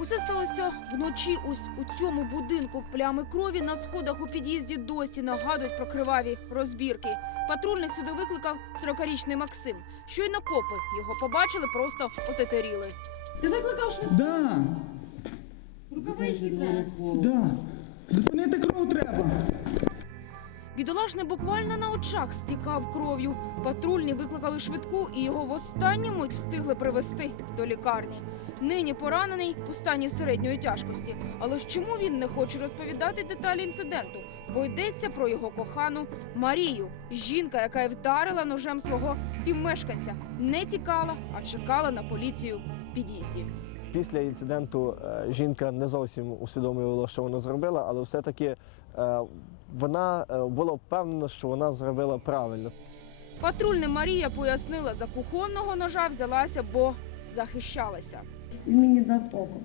Усе сталося вночі. Ось у цьому будинку плями крові на сходах у під'їзді досі нагадують про криваві розбірки. Патрульних сюди викликав 40-річний Максим. Щойно копи його побачили, просто отетеріли. Ти викликав швидку? Да, Рукавички треба. да. Зупинити кров треба. Бідолашний буквально на очах стікав кров'ю. Патрульні викликали швидку і його в останню мить встигли привезти до лікарні. Нині поранений у стані середньої тяжкості. Але ж чому він не хоче розповідати деталі інциденту? Бо йдеться про його кохану Марію, жінка, яка й вдарила ножем свого співмешканця, не тікала, а чекала на поліцію в під'їзді. Після інциденту е, жінка не зовсім усвідомлювала, що вона зробила, але все-таки е, вона е, була впевнена, що вона зробила правильно. Патрульним Марія пояснила, за кухонного ножа взялася, бо захищалася. Він мені дав око.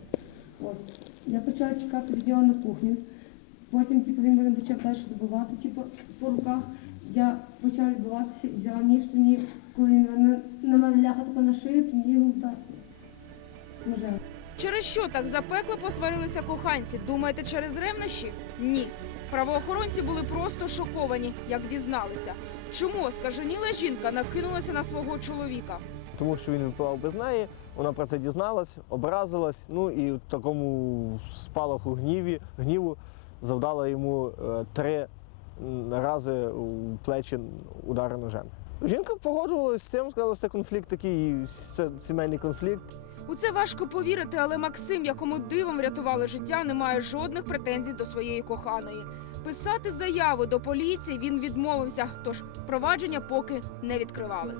Ось. Я почала чекати від нього на кухню. Потім типу, він мене почав далі добивати, типу, по руках. Я почала відбиватися, взяла ніж тоді, коли він на, на мене лягав на шию, тоді його вдарив. Ножем. Через що так запекло посварилися коханці? Думаєте, через ревнощі? Ні. Правоохоронці були просто шоковані, як дізналися. Чому скаженіла жінка накинулася на свого чоловіка? Тому що він випивав без неї, вона про це дізналась, образилась. Ну і в такому спалаху гніві, гніву завдала йому е, три рази у плечі удари ножем. Жінка погоджувалася з цим, сказала, що це конфлікт такий, це сімейний конфлікт. У це важко повірити, але Максим, якому дивом врятували життя, не має жодних претензій до своєї коханої. Писати заяви до поліції він відмовився, тож провадження поки не відкривали.